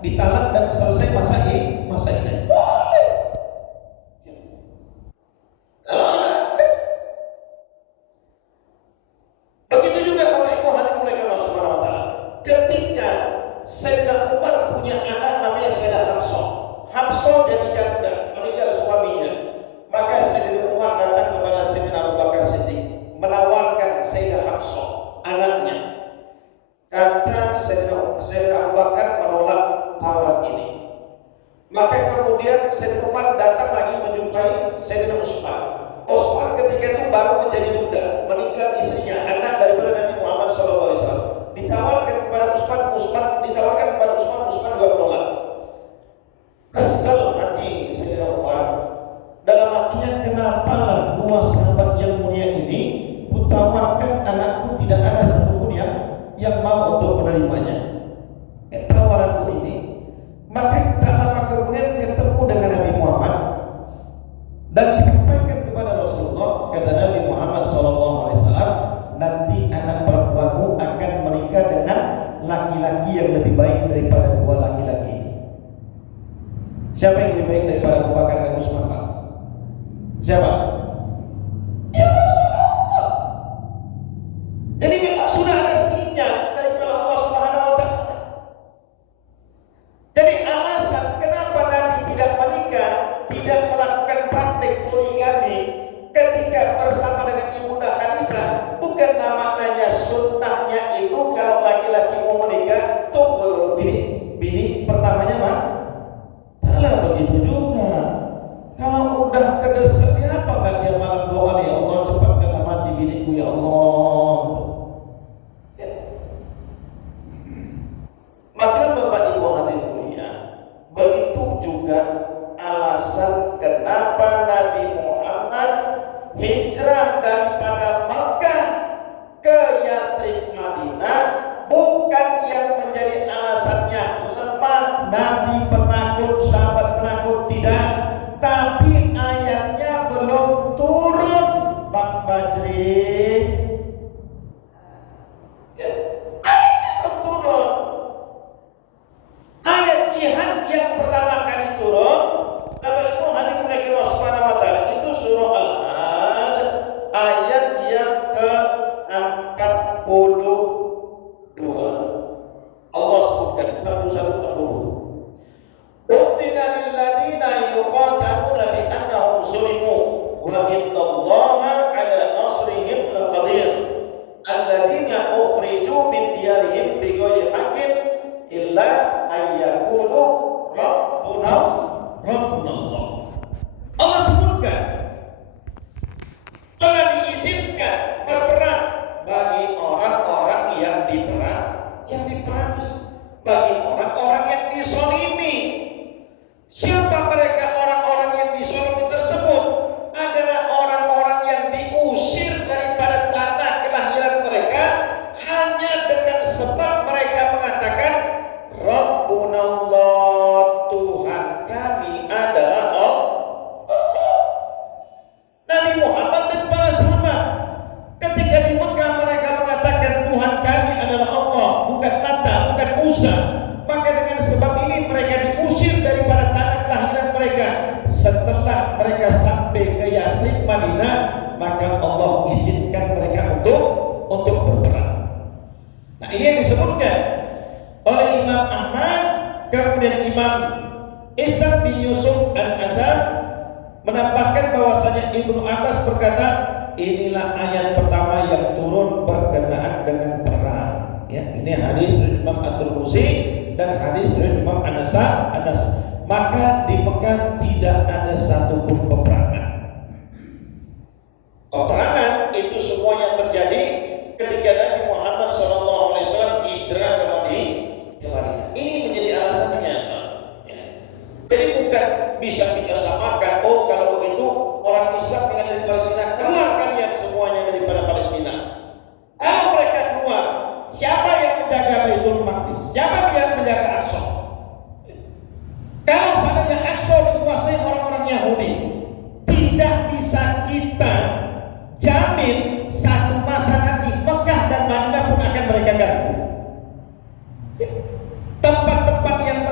ditalak dan selesai masa iddah. Boleh. Kalau ada. Begitu juga Bapak Ibu hadirin Allah Subhanahu wa taala. Ketika Sayyidina Umar punya anak namanya Sayyidah Hafsah. Hafsah jadi janda, meninggal suaminya. Maka Sayyidina Umar datang kepada Sayyidina Abu Bakar Siddiq menawarkan Sayyidah Hafsah, anaknya. Kata Sayyidina Abu Bakar menolak tawaran ini. Maka kemudian Sayyidina Umar datang lagi menjumpai Sayyidina Utsman. Utsman ketika itu baru menjadi muda, meninggal istrinya, anak daripada Nabi Muhammad SAW. Ditawarkan kepada Utsman, ditawarkan kepada Utsman juga menolak. Kesel hati Sayyidina Umar. Dalam hatinya, kenapa lah dua sahabat yang mulia ini kutawarkan anakku, tidak ada satupun yang mau untuk menerimanya. Tawaranku ini. Maka tak lama kemudian ketemu dengan Nabi Muhammad dan disampaikan kepada Rasulullah, kata Nabi Muhammad SAW, nanti anak perempuanmu akan menikah dengan laki-laki yang lebih baik daripada dua laki-laki ini. Siapa yang lebih baik daripada Abu Bakar dan Utsman, Pak? Siapa? Ya Rasulullah. Jadi memang sudah ada sinyal daripada Allah Subhanahu wa taala. Jadi alasan kenapa Nabi tidak menikah, tidak melakukan praktek poligami ketika bersama dengan Ibunda Khadijah, bukan maknanya sunnahnya itu kalau laki-laki mau menikah tunggu dulu bini pertamanya mah. Tidak begitu juga. Kalau udah kedesak, apa nggak dia malam doa, ya Allah cepatkanlah mati biniku ya Allah. Ya. Maka Bapak Ibu hadirin mulia, begitu juga alasan kenapa Nabi Muhammad hijrah daripada Makkah ke Yathrib Madinah, bukan yang menjadi alasannya lemah, Nabi penakut, sahabat penakut, tidak. Tapi ayatnya belum turun, Pak Bajri. Ayatnya belum turun. Ayat jihad yang pertama kali turun, Bapak Ibu hadirin Allah Subhanahu wa taala, itu surah Al-Hajj ayat yang ke-42. Allah sebutkan 41-40. Utina lil ladina yuqataluna bi annahum zulimu wa innallaha ala nasrihim laqadir. Alladina ukhriju min diyarihim bighairi haqqin illa ayyaqulu rabbuna Allah. Allah sebutkan telah diizinkan berperang bagi orang-orang yang diperangi, bagi orang-orang yang disolimi. Siapa mereka orang-orang yang disolimi tersebut? Adalah orang-orang yang diusir daripada tanah kelahiran mereka hanya dengan sebab mereka mengatakan Rabbunallah, Tuhan kami adalah Allah. Nabi Muhammad dan para sahabat ketika di Mekah mereka mengatakan Tuhan kami adalah Allah, bukan Lata, bukan Uzza. Maka dengan sebab ini mereka diusir daripada tanah kelahiran mereka. Setelah mereka sampai ke Yathrib Madinah, maka Allah izinkan mereka untuk berperang. Nah, ini yang disebutkan oleh Imam Ahmad, kemudian Imam Ishaq bin Yusuf Al-Azhar menambahkan bahwasanya Ibnu Abbas berkata, inilah ayat pertama yang turun berkenaan dengan perang. Ya, ini hadis dari Imam At-Tirmidzi dan hadis dari Imam Anas. Maka di Mekah tidak ada satupun peperangan. Peperangan itu semua yang terjadi ketika Nabi Muhammad SAW hijrah ke Madinah. Ini menjadi alasannya. Ya. Jadi bukan bisa kita samakan, oh kalau begitu orang Islam yang ada di Palestina keluarkan yang semuanya daripada Palestina. Kalau mereka keluar, siapa yang menjaga Baitul Maqdis? Siapa yang menjaga Aqsa? Kalau seandainya Aqsa dikuasai orang-orang Yahudi, tidak bisa kita jamin satu masa nanti Mekah dan Madinah pun akan mereka ganggu. Tempat-tempat yang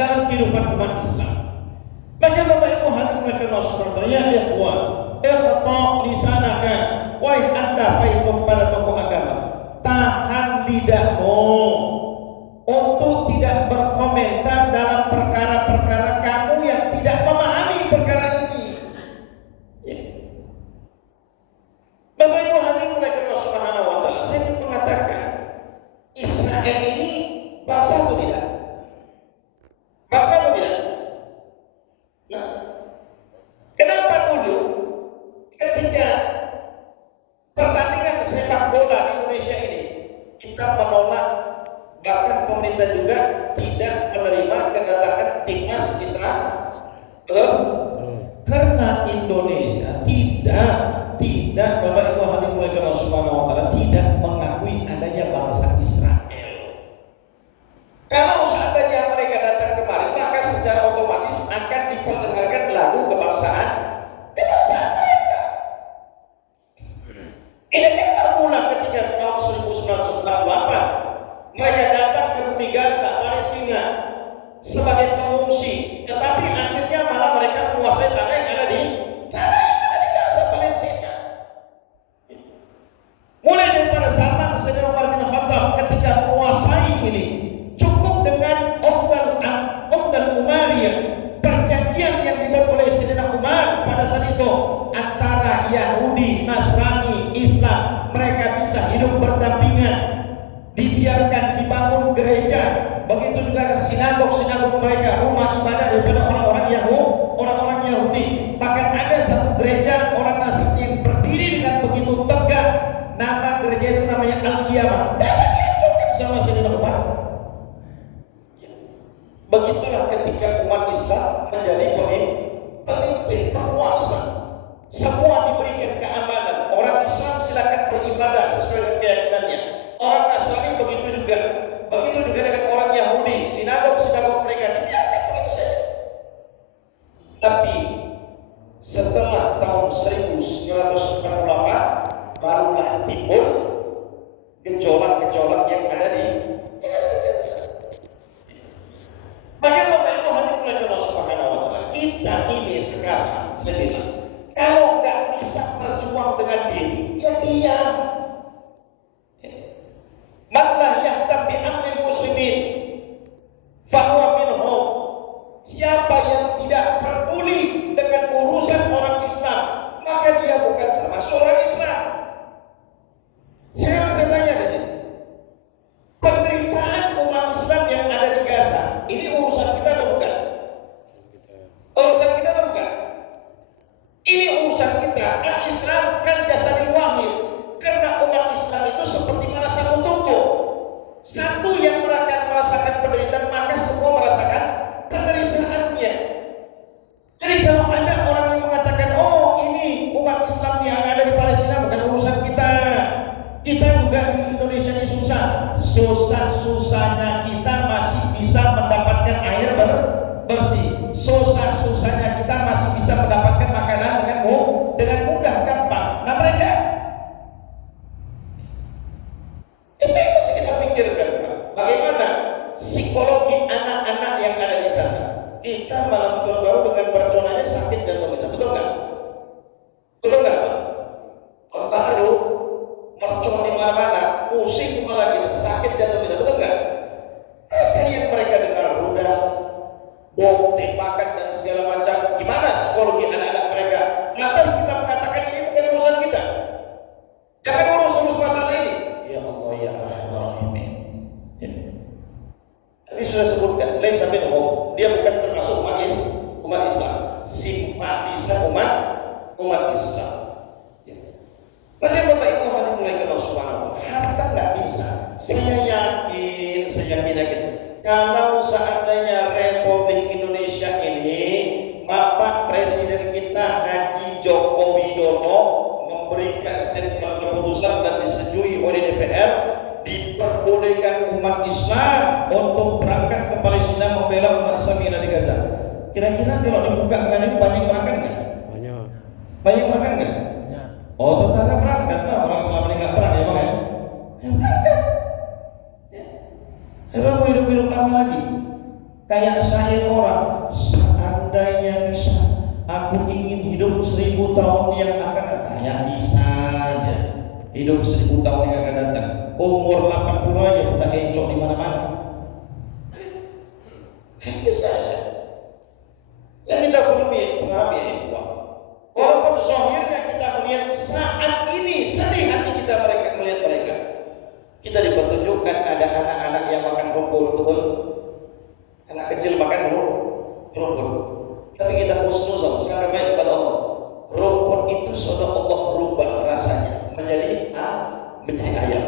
dalam kehidupan umat Islam. Maka Bapak Ibu hadirin Allah SWT, ya ikhwan, ikhta' lisanaka, wahai anda para tokoh agama, tahan lidahmu untuk tidak berkomentar dalam perkara-perkara kamu yang tidak memahami perkara ini. Ya. Bapak Ibu hadirin Allah Subhanahu wa taala, saya ingin mengatakan Israel ini bangsa atau tidak? Bangsa atau tidak? Nah, kenapa dulu ketika pertandingan sepak bola di Indonesia ini kita menolak, bahkan pemerintah juga tidak menerima kedatangan timnas Israel? Karena Indonesia tidak Bapak Ibu hadirin Allah Subhanahu wa taala tidak mengakui adanya bangsa Israel. Kalau seandainya mereka datang kemari, maka secara otomatis akan diperdengarkan lagu kebangsaan mereka. Ini kan bermula ketika tahun 1948 mereka datang ke bumi Gaza, Palestina sebagai pengungsi, tetapi akhirnya malah mereka menguasai tanah yang ada di Gaza, Palestina. Mulai daripada zaman Sayyidina Umar bin Khattab ketika menguasai ini, cukup dengan Uqdal Umariyah, perjanjian yang dibuat oleh Sayyidina Umar pada saat itu antara Yahudi, Nasrani, Islam, mereka bisa hidup berdampingan, dibiarkan dibangun gereja, begitu juga sinagog mereka, rumah ibadah daripada orang-orang Yahudi. Bahkan ada satu gereja orang Nasrani yang berdiri dengan begitu tegak, nama gereja itu namanya Al-Qiyamah, dan dihancurkan sama Sayyidina Umar. Begitulah ketika umat Islam menjadi pemimpin, penguasa, semua diberikan keamanan. Orang Islam silakan beribadah sesuai dengan keyakinannya. Orang Nasrani begitu juga dengan orang Yahudi, sinagog mereka dibiarkan begitu saja. Tapi setelah tahun 1948 barulah timbul gejolak-gejolak yang ada di bagaimana itu hadirin Allah Subhanahu wa taala. Kita ini sekarang, saya bilang, kalau nggak bisa berjuang dengan diri, ya diam. Man la yahtam bi amril muslimin fahuwa minhum. Siapa yang tidak peduli dengan urusan orang Islam, maka dia bukan termasuk orang Islam. Sekarang saya tanya di sini, penderitaan umat Islam yang ada di Gaza, ini urusan kita atau bukan? Urusan kita atau bukan? Ini urusan kita. Al-Islam kan jasadil wahid. Karena umat Islam itu seperti mana satu tubuh. Satu yang merasakan penderitaan, maka semua merasakan penderitaannya. Jadi kalau ada orang yang mengatakan, oh ini umat Islam yang ada di Palestina bukan urusan kita, kita juga di Indonesia ini susah-susahnya kita masih bisa mendapatkan air bersih, susah-susahnya kita masih bisa mendapatkan makanan dengan mudah, gampang. Nah mereka itu yang mesti kita pikirkan, bagaimana psikologi anak-anak yang ada di sana. Kita malam tahun baru dengan berconanya sakit dan menderita, betul nggak? Betul nggak, Pak? Kalau baru mercon di mana-mana, pusing kepala kita, sakit dan menderita, betul nggak? Mereka dengar rudal, bom, tembakan dan segala macam. Gimana psikologi anak-anak mereka? Lantas kita mengatakan ini bukan urusan kita. Jangan urus masalah ini. Ya Allah ya Ar-Rahman. Tadi sudah sebutkan, laisa minhum, dia bukan termasuk umat Islam, simpatisan umat Islam. Maka Bapak Ibu hadirin mulai Allah Subhanahu wa taala, harta nggak bisa. Saya yakin kalau seandainya Republik Indonesia ini Bapak Presiden kita Haji Joko Widodo memberikan statement keputusan dan disetujui oleh DPR, diperbolehkan umat Islam untuk berangkat ke Palestina membela umat Islam yang ada di Gaza. Kira-kira kalau dibuka dengan ini banyak berangkat nggak? Banyak berangkat nggak? Oh, tentara berangkat lah, orang selama ini nggak perang ya bang ya? Berangkat. Emang mau hidup lama lagi? Kayak syair orang, seandainya bisa, aku ingin hidup 1000 tahun yang akan datang. Ya bisa aja hidup 1000 tahun yang akan datang. Umur 80 aja udah encok di mana-mana. Bisa aja. Yang kita perlu pahami ya, walaupun zahirnya kita melihat saat ini sedih hati kita melihat mereka. Kita dipertunjukkan ada anak-anak yang makan rumput, betul? Anak kecil makan rumput. Tapi kita husnuzon, sangat baik kepada Allah. Rumput itu sudah Allah rubah rasanya menjadi ayam.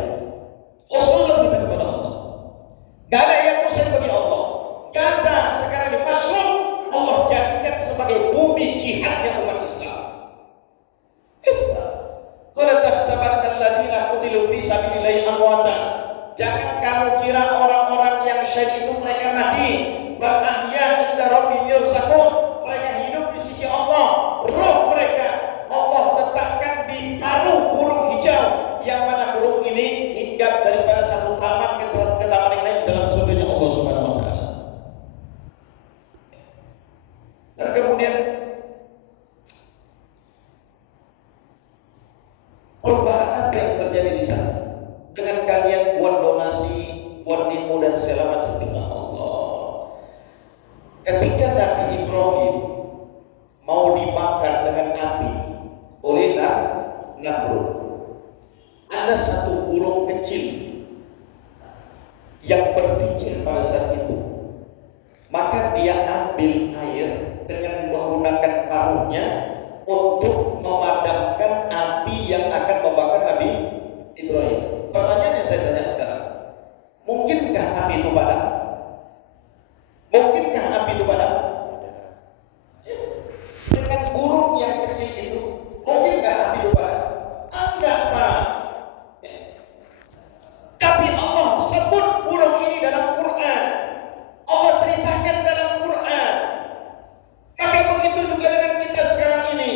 Husnuzon kita kepada Allah. Gak ada yang usah bagi Allah. Gaza sekarang di Masrum, Allah jadikan sebagai bumi jihadnya umat Islam. Qala tahsabanna alladziina qutilu fi sabilillahi amwata. Jangan kamu kira orang-orang yang syahid itu mereka mati. Bal ahya inda rabbihim yurzaqun. Mereka hidup di sisi Allah. Roh mereka Allah letakkan di paruh burung hijau, yang mana burung ini hinggap daripada satu taman ke taman yang lain dalam surganya Allah Subhanahu wa taala. Dan kemudian perubahan apa yang terjadi di sana? Dengan kalian buat donasi, buat demo dan segala macam dengan Allah. Ketika Nabi Ibrahim mau dimakan dengan api oleh Namrud, ada satu burung kecil yang berpikir pada saat itu. Maka dia ambil air dengan menggunakan paruhnya untuk memadamkan api yang akan membakar Nabi Ibrahim. Pertanyaan yang saya tanya sekarang, mungkinkah api itu padam? Mungkinkah api itu padam? Dengan burung yang kecil itu, mungkinkah api itu padam? Enggak, Pak. Tapi Allah sebut burung ini dalam Quran. Allah ceritakan dalam Quran. Maka begitu juga dengan kita sekarang ini.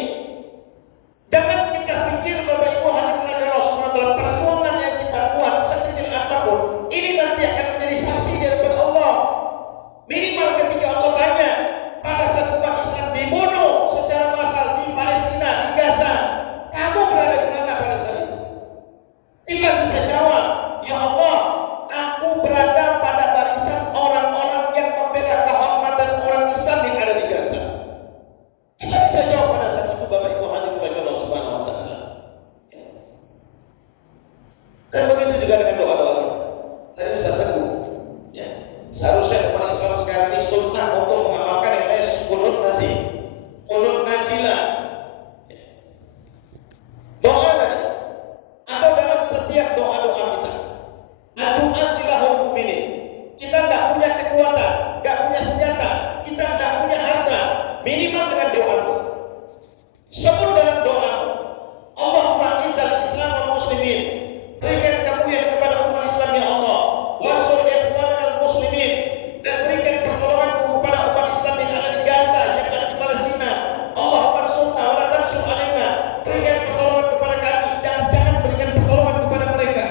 Jangan kita pikir Bapak Ibu hadirin Allah SWT, perjuangan yang kita buat sekecil apapun ini nanti akan menjadi saksi di hadapan Allah. Minimal ketika Allah tanya, pada saat umat Islam dibunuh secara massal di Palestina, di Gaza, kamu berada di mana pada saat itu? Kita bisa jawab, ya Allah, aku berada pada barisan orang-orang yang membela kehormatan orang Islam yang ada di Gaza. Kita bisa jawab pada saat itu, Bapak Ibu hadirin Allah Subhanahu wa taala. Dan begitu juga dengan doa-doa kita. Tadi Ustaz Teguh, ya. Seharusnya umat Islam sekarang ini sunnah untuk mengamalkan yang namanya qunut nazilah. Doa tadi atau dalam setiap doa-doa kita. Doa silahul mu'minin. Kita enggak punya kekuatan, enggak punya senjata, kita enggak punya harta. Minimal dengan doa. Sebut dalam doa, Allahumma izzal Islam wal muslimin. Berikan kemuliaan kepada umat Islam ya Allah. Wansur ikhwanana al-muslimin, dan berikan pertolonganmu kepada umat Islam yang ada di Gaza, yang ada di Palestina. Allahumma ansurna wa la tansur alaina. Berikan pertolongan kepada kami dan jangan berikan pertolongan kepada mereka.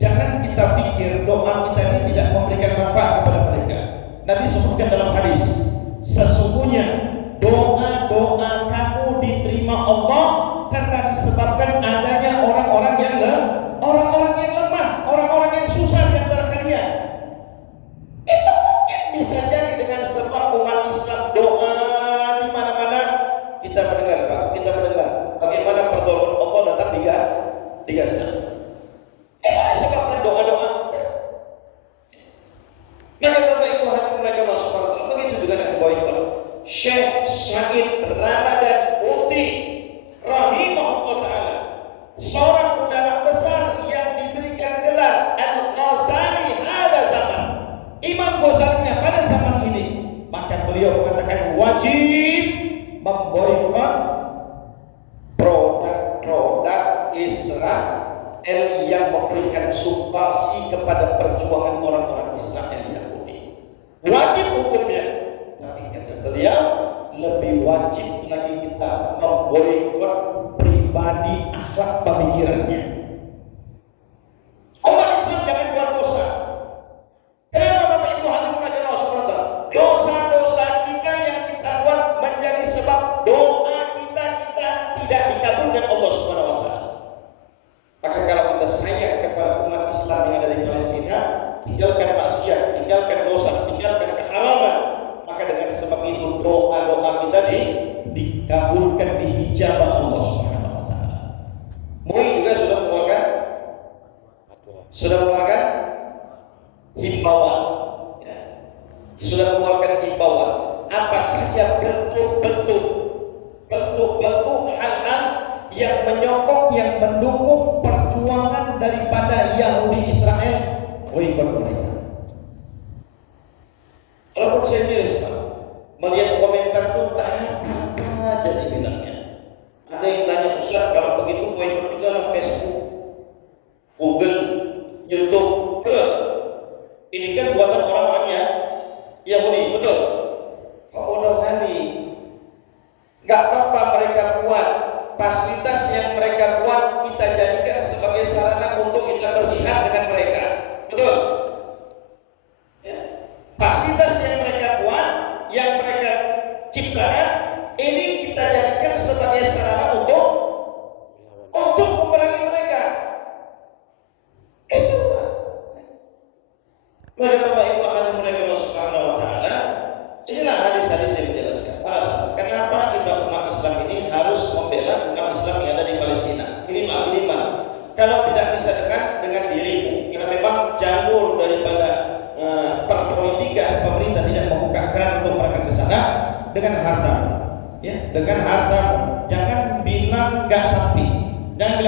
Jangan kita pikir doa kita ini tidak memberikan manfaat kepada mereka. Nabi sebutkan dalam hadis, sesungguhnya doa-doa kamu diterima Allah karena disebabkan adanya orang-orang yang lemah, orang-orang yang susah di antara kalian. Itu mungkin bisa jadi dengan sebab umat Islam doa di mana-mana. Kita mendengar, Pak, kita mendengar bagaimana pertolongan Allah datang di Gaza. Itu disebabkan doa-doa. Maka Bapak Ibu hadirin Allah SWT, begitu juga dengan boykot. Syekh Syahid Ramadan Uti rahimahullah ta'ala, seorang ulama besar yang diberikan gelar Al-Ghazali hada zaman, Imam Ghazalinya pada zaman ini, maka beliau mengatakan wajib memboikot produk-produk Israel yang memberikan sumbangsi kepada perjuangan orang-orang Israel Yahudi. Wajib hukumnya. Tapi kata beliau, lebih wajib lagi kita memboikot pribadi akhlak pemikirannya. Umat Islam jangan buat dosa. Kenapa Bapak Ibu hadirin Allah SWT? sudah mengeluarkan himbauan apa saja bentuk-bentuk hal-hal yang menyokong, yang mendukung perjuangan daripada Yahudi Israel. Ikut mereka. Walaupun saya melihat komentar itu tak apa jadi bilangnya. Ada yang tanya, Ustaz, kalau begitu mau ikut juga lah Facebook, Google, YouTube. Ini kan buatan orang-orangnya Yahudi, betul? Bodoh kali. Gak apa-apa mereka buat. Fasilitas yang mereka buat kita jadikan sebagai sarana untuk kita berjihad dengan mereka, betul? Ya. Fasilitas yang mereka buat, yang mereka ciptakan, ini kita jadikan sebagai sarana untuk memerangi mereka. Itu Pak. Maka Bapak Ibu akan dimulai Allah Subhanahu Wa Taala. Inilah hadis-hadis yang menjelaskan alasan kenapa kita umat Islam ini harus membela umat Islam yang ada di Palestina. Minimal kalau tidak bisa dengan dirimu, karena memang jalur daripada perpolitikan pemerintah tidak membuka keran untuk mereka ke sana dengan harta, ya, dengan harta. Jangan bilang nggak sampai, jangan bilang